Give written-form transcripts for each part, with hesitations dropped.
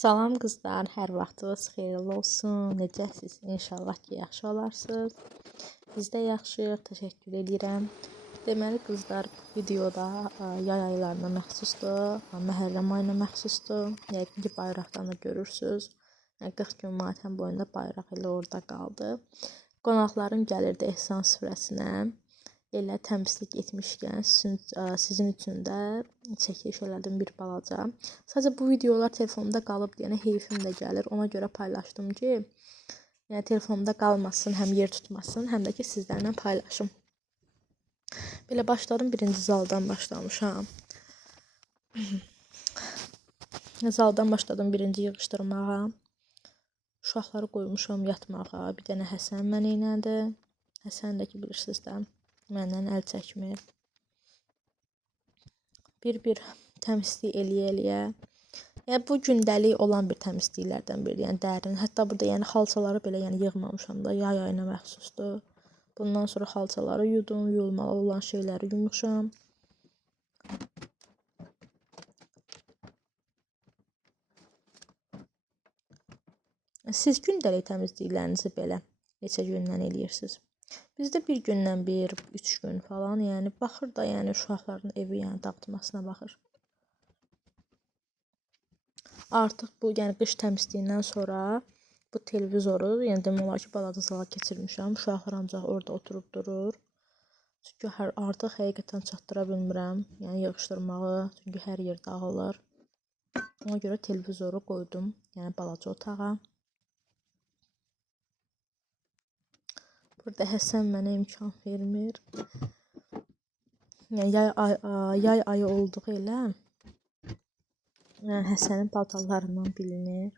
Salam qızlar, hər vaxtınız xeyirli olsun. Necəsiz? İnşallah ki, yaxşı olarsınız. Biz də yaxşıyıq, təşəkkür edirəm. Deməli qızlar, bu videoda yay aylarına məxsusdur, Məhərrəm ayına məxsusdur. Yəqin ki, bayraqdan da görürsüz. 40 gün matəm boyunda bayraq elə orada qaldı. Qonaqlarım gəlirdi ehsan süfrəsinə. Elə təmizlik etmişkən sizin üçün də çəkiliş elədim bir balaca. Sadəcə bu videolar telefonumda qalıb deyənə heyfim də gəlir. Ona görə paylaşdım ki, yəni telefonumda qalmasın, həm yer tutmasın, həm də ki sizlərlə paylaşım. Belə başladım, birinci zaldan başlamışam. Zaldan başladım birinci yığışdırmağa. Uşaqları qoymuşam yatmağa. Bir dənə Həsən mənə ilədi. Həsən də ki bilirsiniz də, məndən əl çəkmir. Bir təmizlik eləyə. Yəni bu gündəlik olan bir təmizliklərdən biridir. Yəni dərin. Hətta burada yəni xalçaları belə yəni yığmamışam da, yay ayına məxsusdur. Bundan sonra xalçaları yudum, yuyulmalı olan şeyləri yumuşam. Siz gündəlik təmizliklərinizi belə neçə gündən eləyirsiniz? Bizdə bir gündən bir, 3 gün falan, yəni baxır da, yəni uşaqların evi yəni dağıtmasına baxır. Artıq bu yəni qış təmizliyindən sonra bu televizoru, yəni demək olar ki, balaca zala keçirmişəm. Uşaqlar ancaq orada oturub durur. Çünki artıq həqiqətən çatdıra bilmirəm, yəni yığışdırmağı, çünki hər yer dağılır. Ona görə televizoru qoydum, yəni balaca otağa. Burada Həsən mənə imkan vermir. Yəni yay ayı olduğu ilə Həsənin paltarlarından bilinir.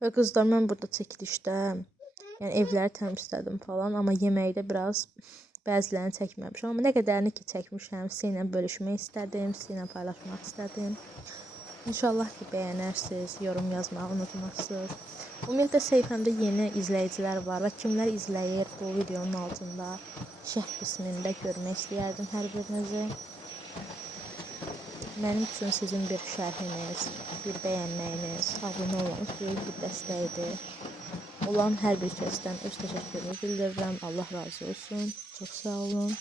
Və qızlar, mən burada çəkilişdə yəni evləri təmizlədim falan, amma yeməkdə biraz bəzilərini çəkməmişəm. Amma nə qədərini ki çəkmişəm, sizinlə bölüşmək istədim, sizinlə paylaşmaq istədim. İnşallah ki bəyənərsiniz, yorum yazmağı unutmazsınız. Ümumiyyətlə səhifəmdə yeni izləyicilər var və kimlər izləyir bu videonun altında şərh qismində görmək istəyərdim hər birinizi. Mənim üçün sizin bir şərhiniz, bir bəyənməyiniz, abunə olmanız böyük bir dəstəkdir. Olan hər bir kəsdən öz təşəkkürümü bildirirəm. Allah razı olsun. Çox sağ olun.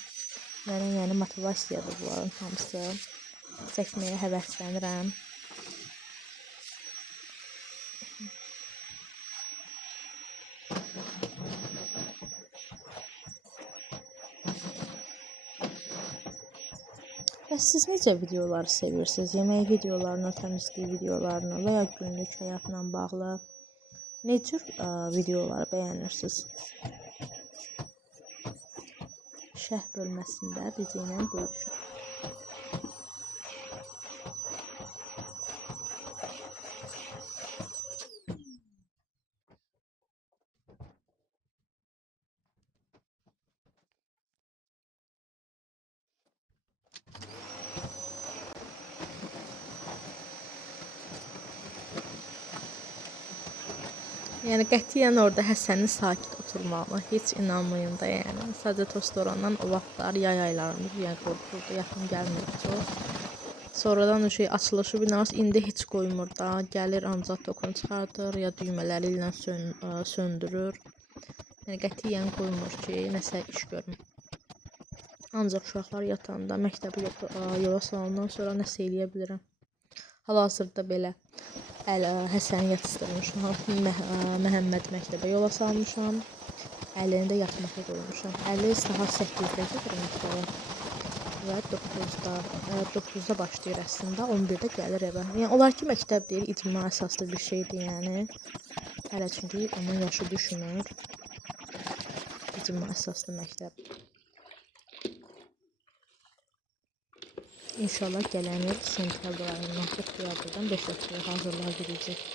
Mənə yəni motivasiyadır bunların hamısı. Çəkməyə həvəslənirəm. Və siz necə videoları sevirsiniz? Yemək videolarını, təmizlik videolarını və ya günlük həyatla bağlı nə cür videoları bəyənirsiniz? Şərh bölməsində bizimlə bölüşün. Yəni qətiyyən orada Həsənin sakit oturmağına heç inanmayın da, yəni. Sadəcə tostorandan o vaxtlar yay aylarında yəni qorxurdu, yaxın gəlmirdi çox. Sonradan o şey açılışı binası indi heç qoymur da, gəlir ancaq tokun çıxardır ya düymələri ilə söndürür. Yəni qətiyyən qoymur ki, nəsə iş görüm. Ancaq uşaqlar yatanda, məktəbi yola salandan sonra nəsə eləyə bilirəm. Hal-hazırda belə Həsəni yatıstırmışam, Məhəmməd məktəbə yola salmışam, Əlini də yatmağa qoymuşam. Əli saat 8-də gedir məktəbə və 9-da başlayır əslində, 11-də gəlir evə. Yəni olar ki, məktəb deyil, icma əsaslı bir şeydir yəni. Hələ çünki onun yaşı düşmür. İcma əsaslı məktəb. İnşallah gələn il sentyabr ayından oktyabrdan 5 həftəyə hazırlığa girəcək.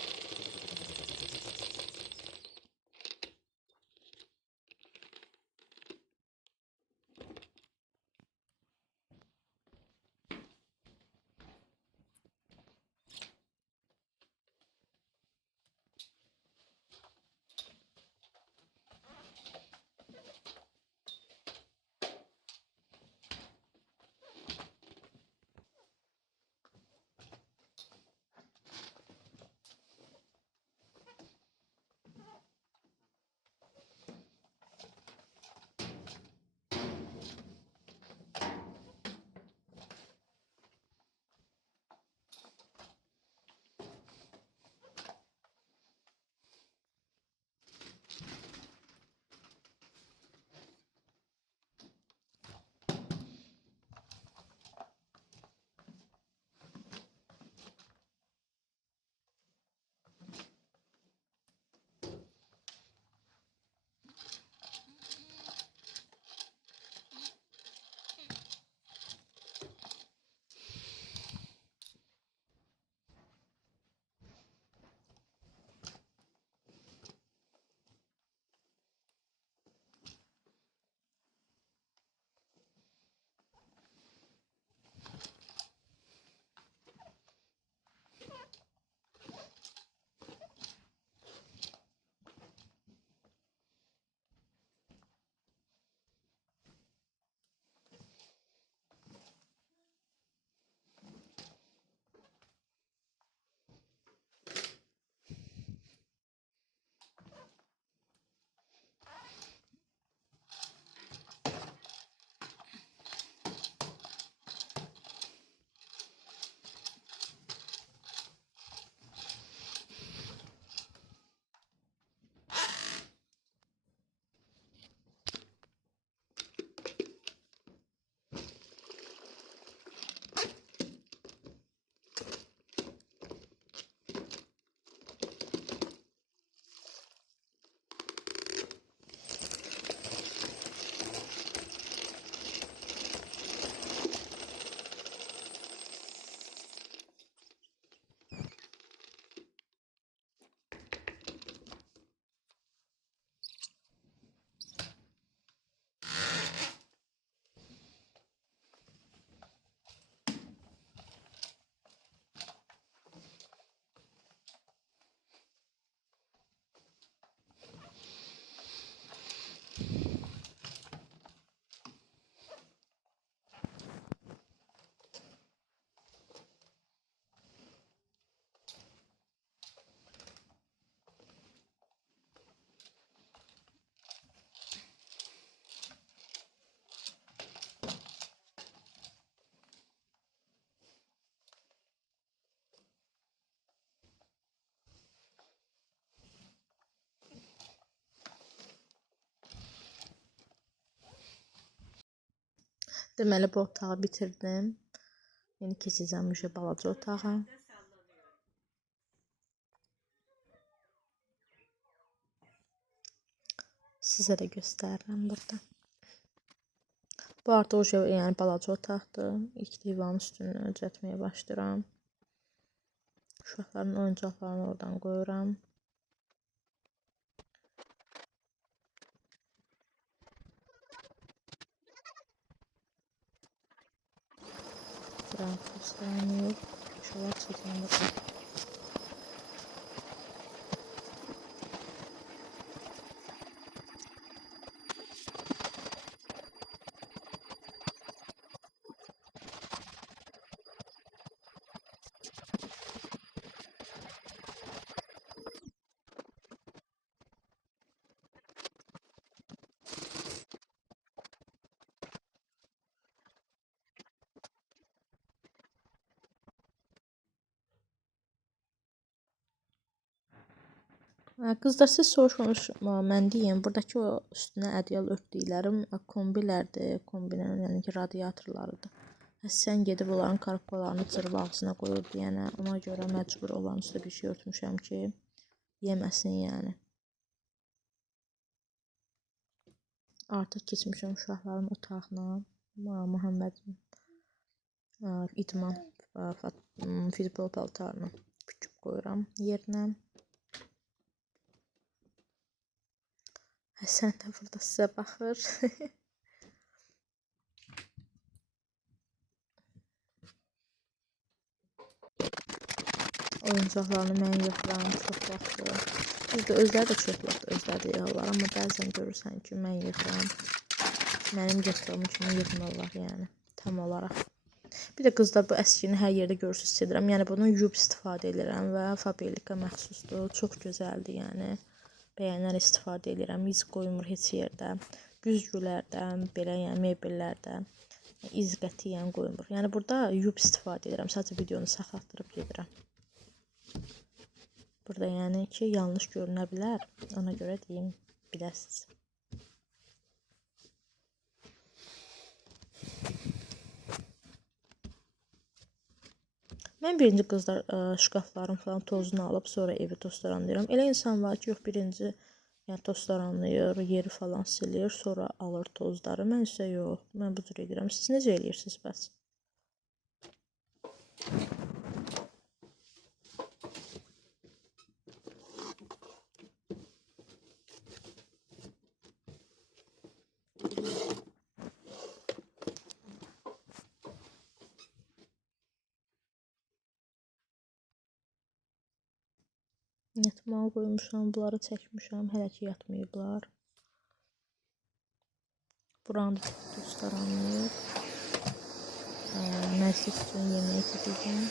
Deməli bu otağı bitirdim. Yəni keçəcəm balaca otağa. Sizə də göstərirəm burada. Bu artıq yəni balaca otaqdır. İlk divanın üstünü düzəltməyə başlayıram. Uşaqların oyuncaqlarını oradan qoyuram. Rahat göstərməyib. İnşallah çəkilmir. Qızlar, siz soruşmuş mən deyim, buradakı o üstünə ədyal örtdüklərim kombilərdir. Kombinin yəni ki, radiatorlarıdır. Sən gedib onların karobkalarını cırıb ağzına qoyur deyənə, ona görə məcbur olan üstə bir şey örtmüşəm ki, yeməsin yəni. Artıq keçmişəm uşaqların otağına. Muhammədin idman futbol paltarını büküb qoyuram yerinə. Həsən də burada sizə baxır. Oyuncaqlarını mən yığıram çox vaxtı. Düzdür, özləri də çox vaxt özləri də yığırlar, amma bəzən görürsən ki, mən yığıram. Mənim götürümüm kimi yığmırlar yəni, tam olaraq. Bir də qızlar, bu əskini hər yerdə görürsünüz, hiss edirəm. Yəni bunu yub istifadə edirəm və Faberlica məxsusdur. Çox gözəldir yəni. Bəyənər istifadə edirəm. İz qoymur heç yerdə. Güzgülərdən, belə yəni mebellərdə iz qətiyyən qoymur. Yəni burada yub istifadə edirəm. Sadəcə videonu saxlatdırıb gedirəm. Burada yəni ki, yanlış görünə bilər. Ona görə deyim, biləsiniz. Mən birinci qızlar şkafların falan tozunu alıb sonra evi tozlaranlayıram. Elə insan var ki, yox birinci yəni tozlaranlayır, yeri falan silir, sonra alır tozları. Mən isə yox, mən bu cür edirəm. Siz necə eləyirsiniz bəs? Yatmağa qoymuşam, bunları çəkmişəm, hələ ki yatmayıblar. Buranı da tozlaranlayıb. Məclis üçün yemək edəcəm.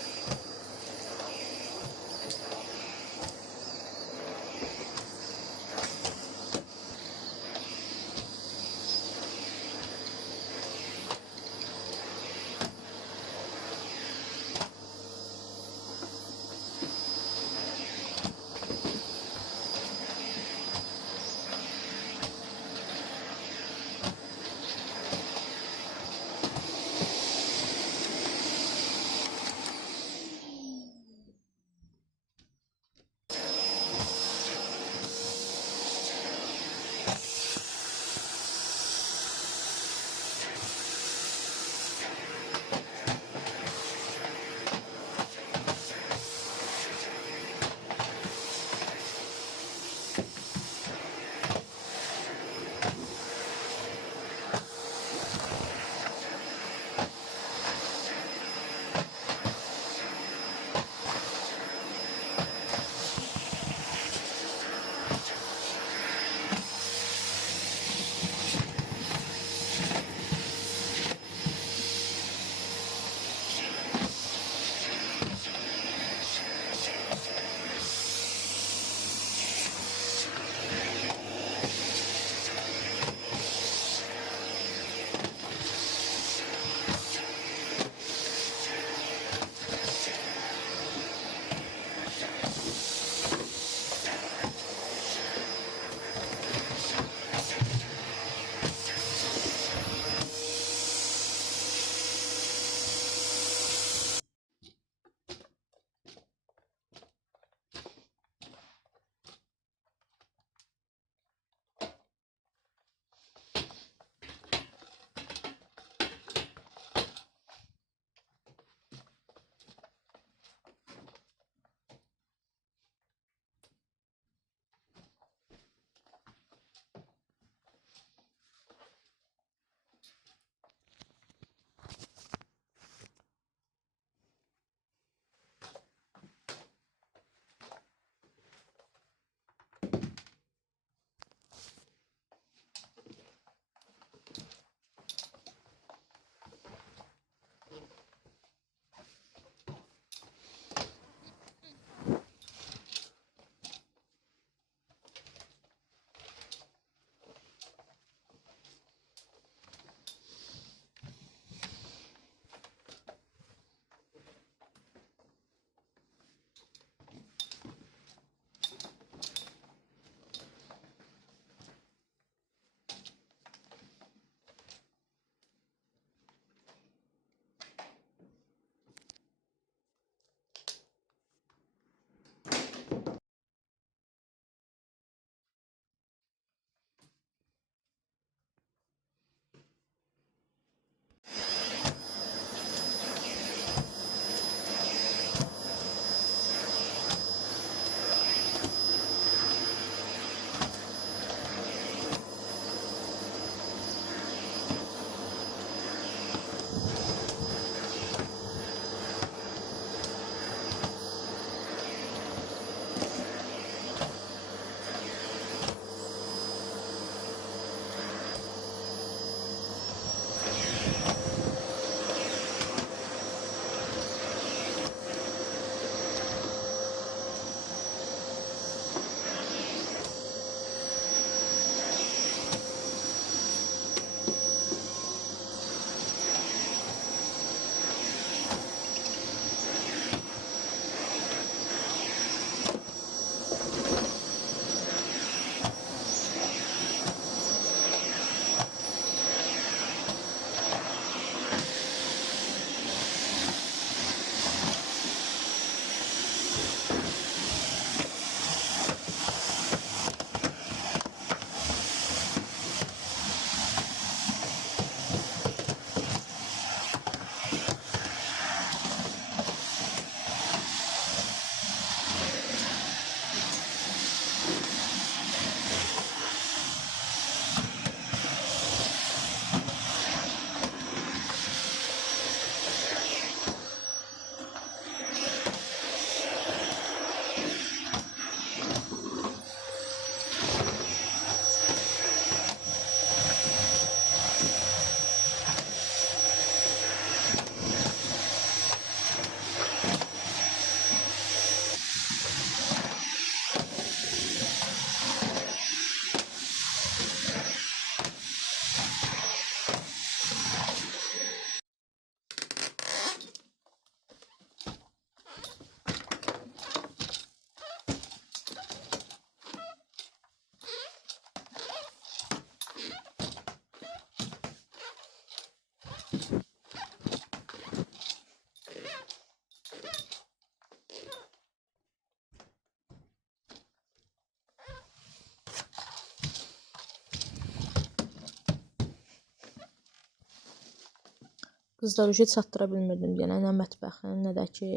Qızlar ücret çatdıra bilmirdim yenə nə mətbəxin, nə də ki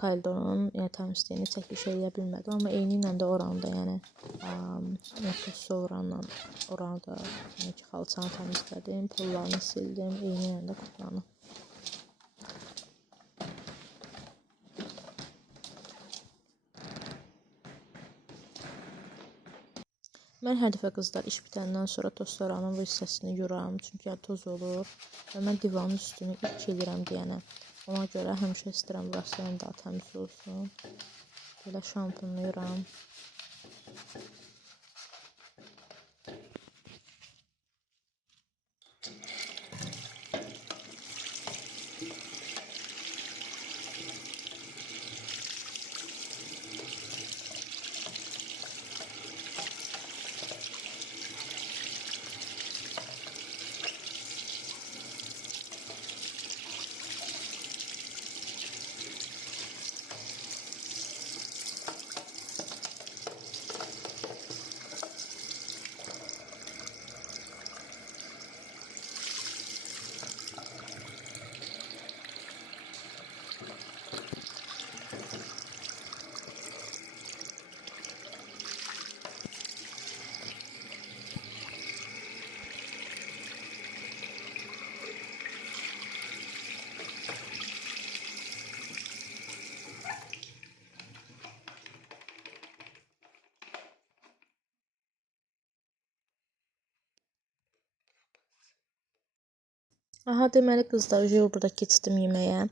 koridorun yəni təmizliyini çəkiş eləyə bilmədim. Amma eyni ilə də oranda yəni oranla orada yəni ki xalçanı təmizlədim, pullarını sildim, eyni ilə də kuklanı. Mən hər dəfə qızlar iş bitəndən sonra tostoranın bu hissəsini yuram, çünki toz olur və mən divanın üstünü ilk edirəm deyənə. Ona görə həmişə istəyirəm burası daha təmiz olsun. Belə şampunlayıram. Aha, deməli qızlar burada keçdim yeməyə.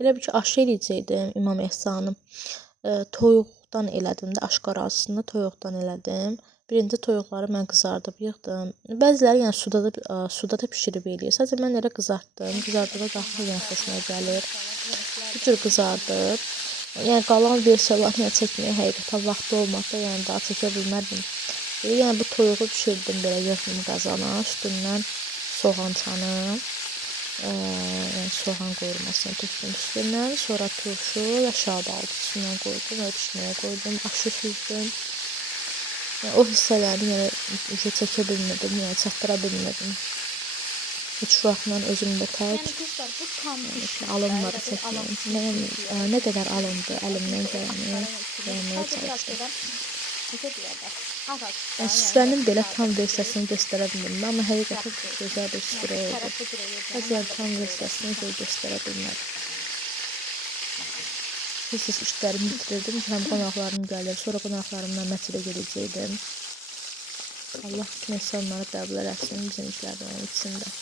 Elə bir ki aşı eləyəcəydim İmam Ehsanım. Toyuqdan elədim də aşqarasını toyuqdan elədim. Birinci toyuqları mən qızardıb yığdım. Bəziləri yəni suda da bişirib eləyir. Sadəcə mən elə qızartdım. Qızardıqda daha yəni xoşuma gəlir. Bu cür qızardıb. Yəni qalan versiyalarını yəni çəkməyə həqiqətən vaxt olmadı, yəni daha çəkə bilmədim. Yəni bu toyuğu bişirdim belə yığdım qazana, üstündən soğan çanı. Yəni soğan qoyulmasını tökdüm üstündən, sonra turşu və şabaldı üstündən qoydum və pişməyə qoydum, aşı süzdüm. Yəni, o hissələrini yəni çəkə bilmədim, yəni çatdıra bilmədim. 3 vaxtla özümdə tək alınmadı çəkməyim. Nə qədər alındı, əlimdən gələni verməyə çalışdım. Süfrənin belə tam versiyasını göstərə bilmirəm, amma həqiqətən çox gözəl bir süfrə oldu. Sadəcə tam versiyasını göstərə bilmədim. Tez işlərimi bitirdim, həm qonaqlarım gəlir, sonra qonaqlarımla mətilə gedəcəkdim. Allah bütün insanları qəbul eləsin bizim işlərdən içində.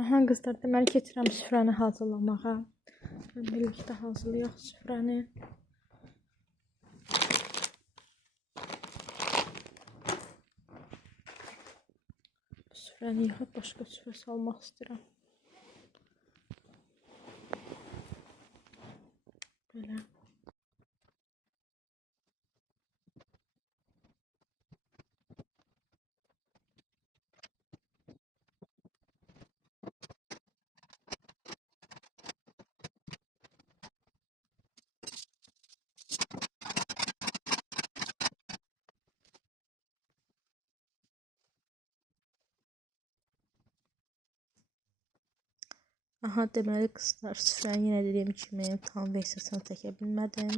Aha qızlar, deməli keçirəm süfrəni hazırlamağa. Birlikdə hazırlayaq süfrəni. Bu süfrəni yığıb başqa süfrə salmaq istəyirəm. Belə. Aha, deməli qızlar, süfrəni yenə dediyim kimi tam versiyasını çəkə bilmədim.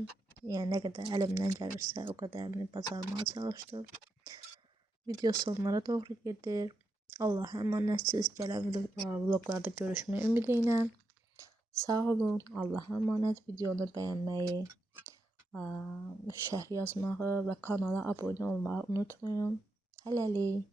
Yəni nə qədər əlimdən gəlirsə o qədərini bacarmağa çalışdım. Video sonlara doğru gedir. Allah'a əmanətsiz, gələn vloglarda görüşmək ümidi ilə. Sağ olun. Allah'a emanet. Videonu bəyənməyi, şərh yazmağı və kanala abunə olmağı unutmayın. Hələlik.